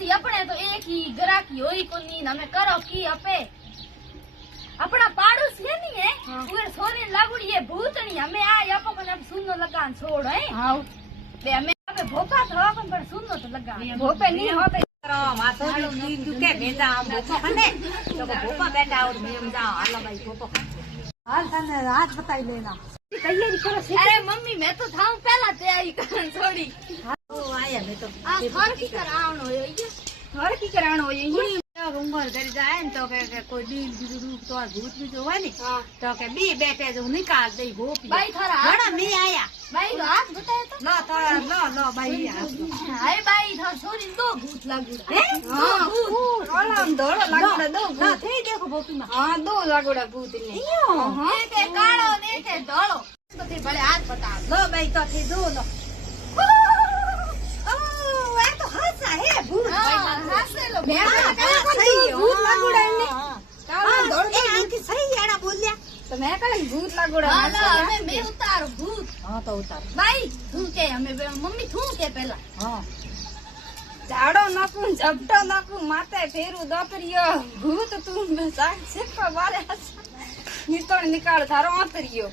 પછી આપણે તો એક ही ग्राहकी होई कोनी हमें करो की अपे अपना पाड़ोस है नहीं है पूरे सोने लागुड़ी है भूतनी हमें आ आपो को अब सुनो लगान छोड़ है हां बे हमें अब भोपा थवा पर सुनो तो लगा भोपे नहीं होते माथोड़ी दी के भेजा हम भोपा खने तो भोपा बेटा और मैं जा आला भाई भोपा हाल तने हाथ बताई लेना तैयारी करो अरे मम्मी मैं तो था पहला तैयारी करन छोड़ी ओ आया मैं तो आ घर की करावनो होयो ये घर की करावनो होयो ये उंगर घर जाए न तो के कोई बीज रूप तो भूत भी जो है ने तो के बी बेटे जो निकाल दे भोपी भाई थारा बड़ा मैं आया भाई हाथ बताए तो ला थारा ला भाई हाय भाई थार छोरी दो भूत लागू हैं हां ओला धोड़ा लागड़ा दो ना थे देखो भोपी में हां दो लागड़ा भूत ने हां के काळो ने के धोळो तो ते भले हाथ बता लो भाई तो थे दो लो ओ ये तो हंसा है भूत हासे लो भूत लागड़ा ने काळो धोड़ ए आंकी सही याड़ा बोल्या तो मैं कहीं भूत लागड़ा हां मैं उतार भूत हां तो उतार भाई तू के हमें मम्मी तू के पहला हां झाड़ो नाकू झपटो नाकू माथे फेरू दपरियो भूत तू में साग से पर वाले निकल निकाल थारो आतरियो